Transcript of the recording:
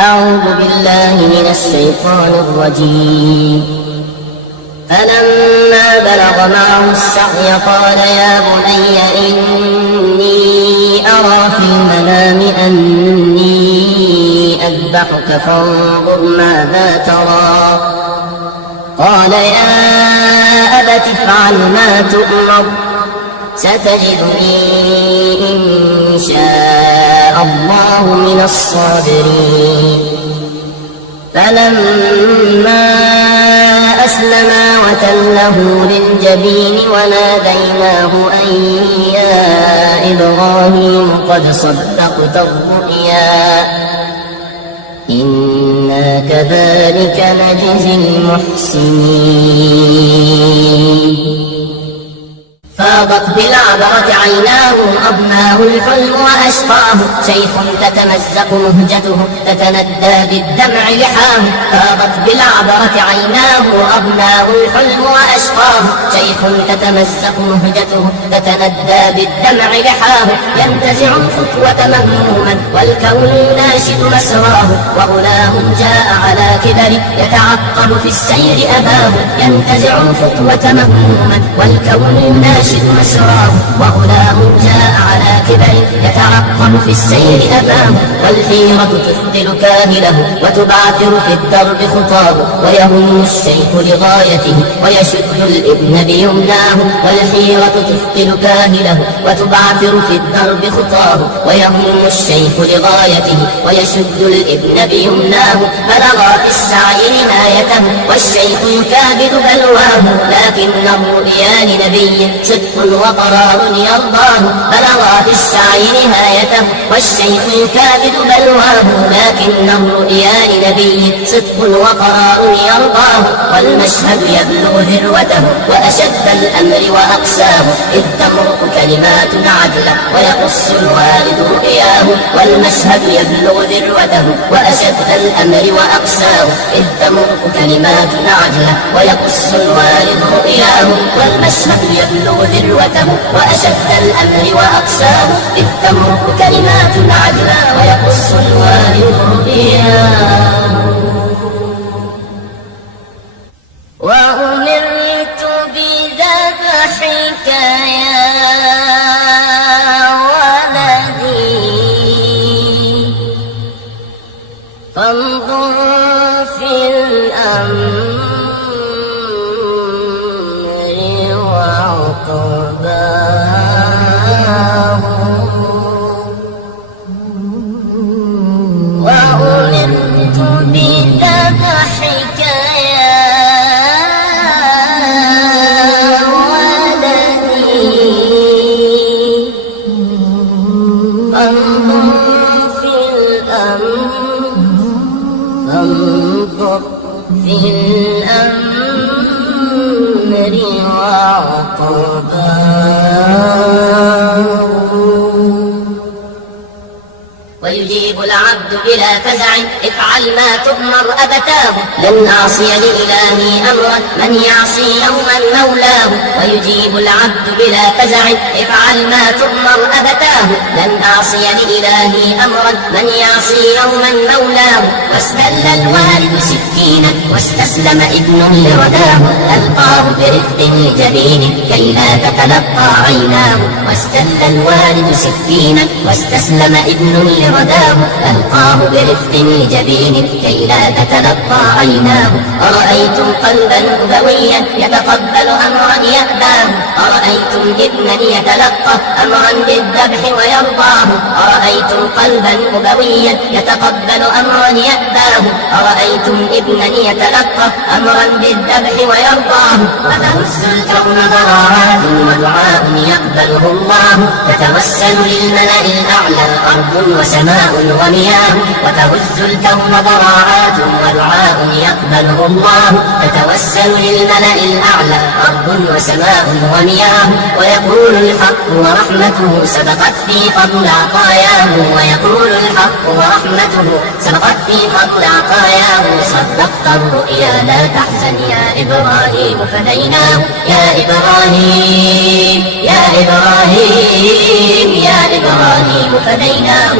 أعوذ بالله من الشيطان الرجيم. فلما بلغ معه السعي قال يا بني إني أرى في المنام أني أذبحك فانظر ماذا ترى. قال يا أبت افعل ما تؤمر ستجدني إن شاء الله من الصابرين. فلما أسلما وتله للجبين وناديناه أن يا إبراهيم قد صدقت الرؤيا إنا كذلك نجزي المحسنين. فاضت بالعبرة عيناه أضناه الحلم وأشقاه شيخ تتمزق مهجته تتندى بالدمع لحاه. فاضت بالعبرة عيناه أضناه الحلم وأشقاه شيخ تتمزق مهجته تتندى بالدمع لحاه. ينتزع الخطوة مهموما والكون يناشد مسراه وغلام جاء على كبر يتعقب في السير أباه. ينتزع الخطوة مهموما والكون يناشد مسراه وغلام جاء على كبر يتعقب في السير أباه. والحيرة تثقل كاهله وتبعثر في الدرب خطاه ويهم الشيخ لغايته ويشد الابن بيمناه. والحيرة تثقل كاهله وتبعثر في الدرب خطاه ويهم الشيخ لغايته ويشد الابن بيمناه. بلغا في السعي نهايته والشيخ يكابد بلواه لكن الرؤيا لنبي صدق وقرار يرضاه. بلغا في السعي نهايته والشيخ يكابد بلواه لكن الرؤيا لنبي صدق وقرار يرضاه. والمشهد يبلغ ذروته وأشد الأمر وأقساه إذ تمرق كلمات عدلة ويقص الوالد رؤياه. والمشهد يبلغ ذروته وأشد الأمر وأقساه إذ تمرق كلمات عدلة ويقص الوالد رؤياه. والمشهد يبلغ ذروته وأشد الأمر وأقساه إذ تمرق كلمات عدلة ويقص الوالد رؤياه. وأمرت بذبحك يا ولدي فانظر في الأمر وعقباه. وأمرت بذبحك يا ولدي فانظر في الأمر وعقباه. ويجيب العبد بلا فزع افعل ما تؤمر أبتاه لن أعصي لإلهي أمرا من يعصي يوما مولاه. ويجيب العبد بلا فزع افعل ما تؤمر أبتاه لن أعصي لإلهي أمرا من يعصي يوما مولاه. واستل الوالد سكينا واستسلم ابن لرداه ألقاه برفق لجبينه كي لا تتلقى عيناه. واستل الوالد سكينا واستسلم ابن لرداه ألقاه برفق لجبينه كي لا تتلقى عيناه. أرأيتم قلبا أبويا يتقبل أمرا يأباه أرأيتم ابنا يتلقى أمرا بالذبح ويرضاه. أرأيتم قلبا أبويا يتقبل أمرا يأباه أرأيتم ابنا يتلقى أمرا بالذبح ويرضاه. فتهز الكون ضراعات ودعاء يقبله الله تتوسل للملأ الأعلى أرض وسماء ومياه. وتهز الكون ضراعات ودعاء يقبله الله تتوسل للملأ الأعلى أرض وسماء ومياه. ويقول الحق ورحمته سبقت في فضل عطاياه. ويقول الحق ورحمته سبقت في فضل عطاياه. صدقت الرؤيا لا تحزن يا إبراهيم فديناه. يا إبراهيم يا إبراهيم يا إبراهيم فديناه.